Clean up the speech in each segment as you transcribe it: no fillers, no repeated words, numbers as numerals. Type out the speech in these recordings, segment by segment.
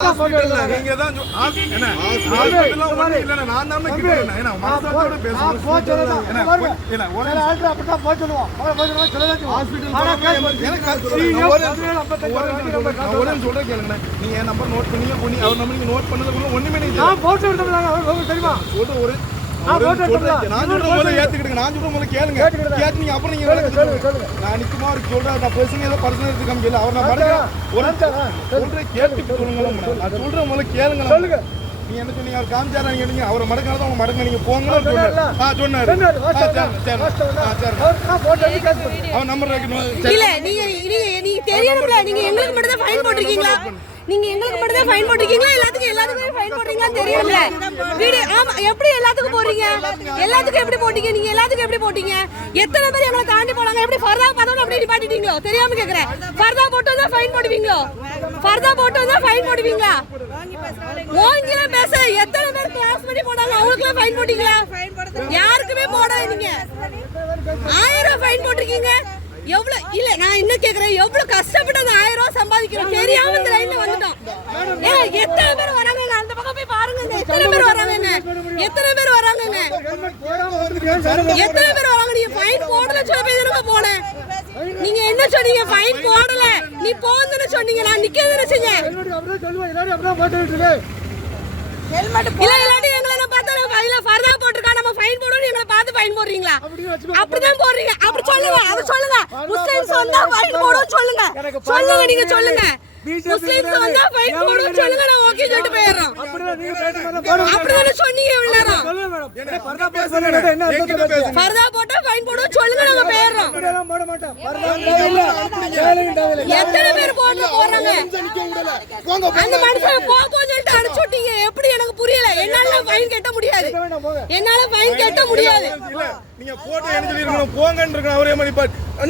நீங்க தான் என்ன ஹாஸ்பிடல்ல ஒண்ணு இல்ல நான் தான் கிட்டறேன் என்ன மாசத்தோட பேசுறேன் என்ன இல்ல ஒரு ஆல்ட்ரா அப்படி தான் போச்சுடுவோம் சொல்லலாம் ஹாஸ்பிடல் எனக்கு ஒரு சொல்றேன் கேளுங்க நீங்க என் நம்பர் நோட் பண்ணீங்க போனி அவர் நம்பர் நீங்க நோட் பண்ணதுக்குள்ள ஒண்ணுமே நீங்க நான் போட்டு விட்டோம்ல உங்களுக்கு தெரியுமா சொல்ற ஒரு நான் சொல்ற போல ஏத்துக்கிடுங்க நான் சொல்ற போல கேளுங்க கேட்னீங்க அப்புறம் நீங்க நான் நிக்குமா இருக்கு சொல்றேன் நான் பர்சனல் ஏதோ பர்சனல் எடுத்து காமிக்கல அவர் நான் மறக்க ஒரு சொல்ற கேட்டு சொல்லுங்க நான் சொல்ற போல கேளுங்க சொல்லுங்க நீ என்ன சொன்னீங்க அவர் காமிச்சாரா நீங்க அவரை மடக்காத அவங்க மடங்க நீங்க போங்கன்னு சொன்னாரு சொன்னாரு அவன் நம்பர் இல்ல நீங்க தெரியணும்ல நீங்க எங்களுக்கு மட்டும் தான் ஃபைன் போட்டுருக்கீங்களா நீங்க எங்களுக்கு மட்டும் தான் ஃபைன் போட்டுருக்கீங்களா எல்லாத்துக்கும் ஃபைன் போடுறீங்களா தெரியல வீடியோ ஆமா எப்படி எல்லாத்துக்கும் போறீங்க எல்லாத்துக்கும் எப்படி போட்டீங்க நீங்க எல்லாத்துக்கும் எப்படி போட்டீங்க எத்தனை பேர் எங்களை தாண்டி போறாங்க எப்படி ஃபர்தா பார்த்தோம் அப்படி நிப்பாட்டிட்டீங்களோ தெரியாம கேக்குறேன் ஃபர்தா போட்டு வந்தா ஃபைன் போடுவீங்களோ ஃபர்தா போட்டு வந்தா ஃபைன் போடுவீங்களா ஓங்கில பேச எத்தனை பேர் கிளாஸ் பண்ணி போறாங்க அவங்களுக்கு ஃபைன் போட்டீங்களா யாருக்குமே போடாதீங்க நீங்க 1000 ரூபாய் ஃபைன் போட்டுருக்கீங்க எவ்வளவு இல்ல நான் இன்னும் கேக்குறேன் எவ்வளவு கஷ்டப்பட்டு அந்த 1000 ரூபாய் சம்பாதிக்கிறோம் தெரியாம இந்த லைன்ல வந்துட்டோம் எத்தனை பேர் வராங்க அந்த பக்கம் போய் பாருங்க எத்தனை பேர் வராங்க எத்தனை பேர் வராங்க எத்தனை பேர் வராங்க நீங்க ஃபைன் போடல சொல்ல போய் இருக்க போனேன் நீங்க என்ன சொன்னீங்க ஃபைன் போடல நீ போன்னு சொன்னீங்க நான் நிக்கவே செஞ்சேன் இல்ல இல்லாட்டி எங்களை நான் பார்த்தா கையில ஃபர்தா போட்டுருக்கா நம்ம ஃபைன் போடுவோம் எங்களை பார்த்து ஃபைன் போடுறீங்களா அப்படிதான் போடுறீங்க அப்படி சொல்லுங்க அது சொல்லுங்க முஸ்லிம்ஸ் வந்தா ஃபைன் போடுவோம் சொல்லுங்க சொல்லுங்க நீங்க சொல்லுங்க முஸ்லிம்ஸ் வந்தா ஃபைன் போடுவோம் சொல்லுங்க நான் ஓகே சொல்லிட்டு போயிடுறோம் அப்படிதானே சொன்னீங்க இவ்வளவு நேரம் ஃபர்தா போட்டா ஃபைன் போடுவோம் சொல்லுங்க நாங்க போயிடுறோம் எத்தனை பேர் போறாங்க அந்த மனுஷன் போக சொல்லிட்டு அனுப்பிச்சுட்டீங்க எப்படி எனக்கு புரியல என்னால ஃபைன் கட்ட முடியாது என்னால ஃபைன் கட்ட முடியாது நீங்க போட்டோ என்ன சொல்லிருக்கணும் போங்கன்னு இருக்க அவரே மணி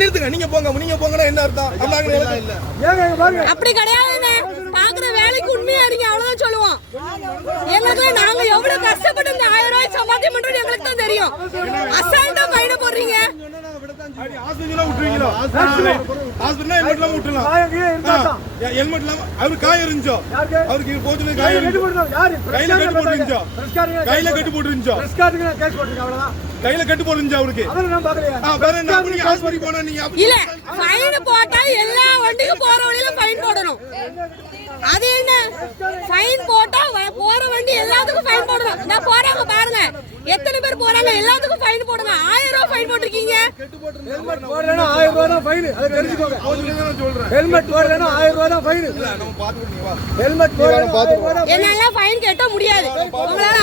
நிறுத்துங்க நீங்க போங்கனா என்ன அர்த்தம் அப்படி கிடையாதுங்க பாக்குற வேலைக்கு உண்மையா இருங்க அவ்வளவுதான் சொல்லுவோம் எங்களுக்கு நாங்க எவ்வளவு கஷ்டப்பட்டு இந்த 1000 ரூபாய் சம்பாத்தியம் பண்றது எங்களுக்கு தான் தெரியும் அசால்ட்டா ஃபைன் போடுறீங்க ஹாஸ்பிடல்ல விட்டுறீங்களா ஹாஸ்பிடல்ல ஹெல்மெட்லாம் விட்டுறலாம் ஹெல்மெட்லாம் அவர் காய இருந்துச்சோ அவருக்கு போட்டுல காய கையில கட்டு போட்டுருந்துச்சோ கையில கட்டு போட்டுருந்துச்சோ கையில கட்டு போட்டுருந்துச்சோ அவருக்கு வேற என்ன நீங்க ஹாஸ்பிடல் போனா நீங்க இல்ல ஃபைன் போட்டா எல்லா வண்டிக்கும் போற வழியில ஃபைன் போடணும் அது என்ன ஃபைன் போட்டா போற வண்டி எல்லாத்துக்கும் ஃபைன் போடணும் நான் போறாங்க பாருங்க எத்தனை பேர் போறாங்க எல்லாத்துக்கும் ஃபைன் போடுங்க 1000 ரூபாய் ஃபைன் போட்டுருக்கீங்க ஹெல்மெட் போடலனா 1000 ரூபாய் தான் ஃபைன் அத தெரிஞ்சுக்கோங்க நான் சொல்றேன் ஹெல்மெட் போடலனா 1000 ரூபாய் தான் ஃபைன் இல்ல நம்ம பாத்துக்கிட்டீங்க வா ஹெல்மெட் போடலனா என்னால ஃபைன் கட்ட முடியாது உங்களால